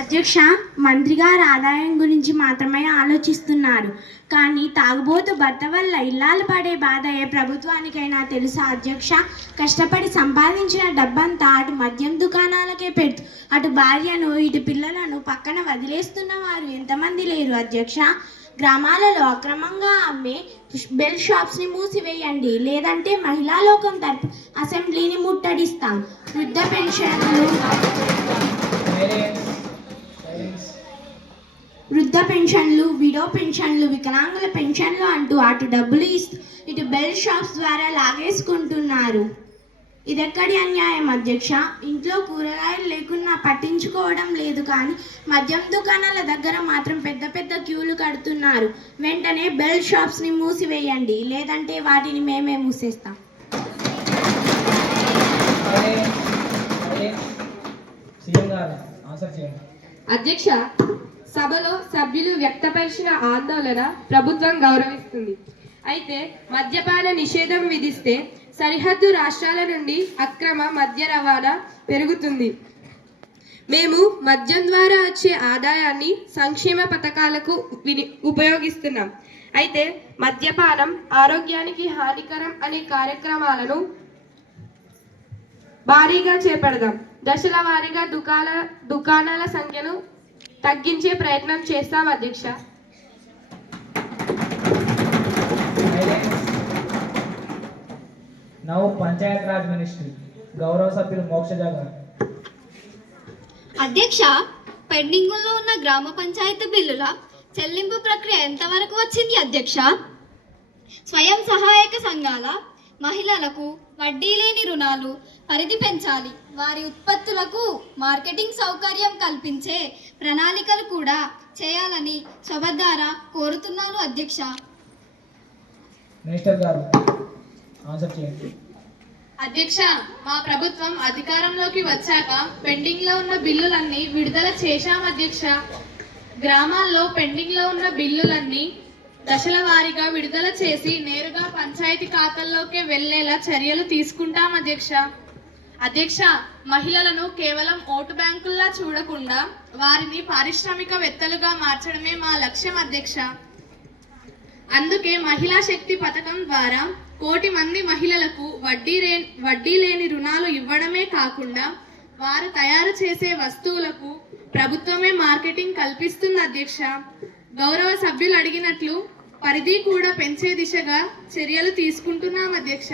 అధ్యక్ష, మంత్రి గారు ఆదాయం గురించి మాత్రమే ఆలోచిస్తున్నారు. కానీ తాగుబోతు భర్త వల్ల ఇల్లాలు పడే బాధ ఏ ప్రభుత్వానికైనా తెలుసా అధ్యక్ష? కష్టపడి సంపాదించిన డబ్బంతా అటు మద్యం దుకాణాలకే పెడుతూ అటు భార్యను ఇటు పిల్లలను పక్కన వదిలేస్తున్న వారు ఎంతమంది లేరు అధ్యక్ష? గ్రామాలలో అక్రమంగా అమ్మే బెల్ షాప్స్ని మూసివేయండి, లేదంటే మహిళా లోకం తరపు అసెంబ్లీని ముట్టడిస్తాం. వృద్ధ పెన్షన్లు, విడో పెన్షన్లు, వికలాంగుల పెన్షన్లు అంటూ అటు డబ్బులు ఇస్తూ ఇటు బెల్ షాప్స్ ద్వారా లాగేసుకుంటున్నారు. ఇదెక్కడి అన్యాయం అధ్యక్ష? ఇంట్లో కూరగాయలు లేకున్నా పట్టించుకోవడం లేదు, కానీ మద్యం దుకాణాల దగ్గర మాత్రం పెద్ద పెద్ద క్యూలు కడుతున్నారు. వెంటనే బెల్ షాప్స్ని మూసివేయండి, లేదంటే వాటిని మేమే మూసేస్తాం. అధ్యక్ష, సభలో సభ్యులు వ్యక్తపరిచిన ఆందోళన ప్రభుత్వం గౌరవిస్తుంది. అయితే మద్యపాన నిషేధం విధిస్తే సరిహద్దు రాష్ట్రాల నుండి అక్రమ మద్య రవాణా పెరుగుతుంది. మేము మద్యం ద్వారా వచ్చే ఆదాయాన్ని సంక్షేమ పథకాలకు ఉపయోగిస్తున్నాం. అయితే మద్యపానం ఆరోగ్యానికి హానికరం అనే కార్యక్రమాలను భారీగా చేపడదాం. దశల వారీగా దుకాణాల సంఖ్యను తగ్గించే ప్రయత్నం చేస్తాం అధ్యక్ష. పంచాయత్ రాజ్ మినిస్ట్రీ గౌరవ సభ్యులు మోక్షజ గారు. అధ్యక్ష, పెండింగుల్లో ఉన్న గ్రామ పంచాయతీ బిల్లుల చెల్లింపు ప్రక్రియ ఎంతవరకు వచ్చింది అధ్యక్ష? స్వయం సహాయక సంఘాల మహిళలకు వడ్డీ లేని రుణాలు పరిధి పెంచాలి. వారి ఉత్పత్తులకు మార్కెటింగ్ సౌకర్యం కల్పించే ప్రణాళికలు కూడా చేయాలని సభ ద్వారా కోరుతున్నాను అధ్యక్ష. మినిస్టర్ గారు ఆన్సర్ చేయండి. అధ్యక్ష, మా ప్రభుత్వం అధికారంలోకి వచ్చాక పెండింగ్ లో ఉన్న బిల్లులన్నీ విడుదల చేశాం అధ్యక్ష. గ్రామాల్లో పెండింగ్ లో ఉన్న బిల్లులన్నీ దశల వారీగా విడుదల చేసి నేరుగా పంచాయతీ ఖాతాల్లోకి వెళ్లేలా చర్యలు తీసుకుంటాం అధ్యక్ష. అధ్యక్ష, మహిళలను కేవలం ఓటు బ్యాంకుల్లా చూడకుండా వారిని పారిశ్రామికవేత్తలుగా మార్చడమే మా లక్ష్యం అధ్యక్ష. అందుకే మహిళా శక్తి పథకం ద్వారా 1 కోటి మంది మహిళలకు వడ్డీ లేని రుణాలు ఇవ్వడమే కాకుండా వారు తయారు చేసే వస్తువులకు ప్రభుత్వమే మార్కెటింగ్ కల్పిస్తుంది అధ్యక్ష. గౌరవ సభ్యులు అడిగినట్లు పరిధి కూడా పెంచే దిశగా చర్యలు తీసుకుంటున్నాం అధ్యక్ష.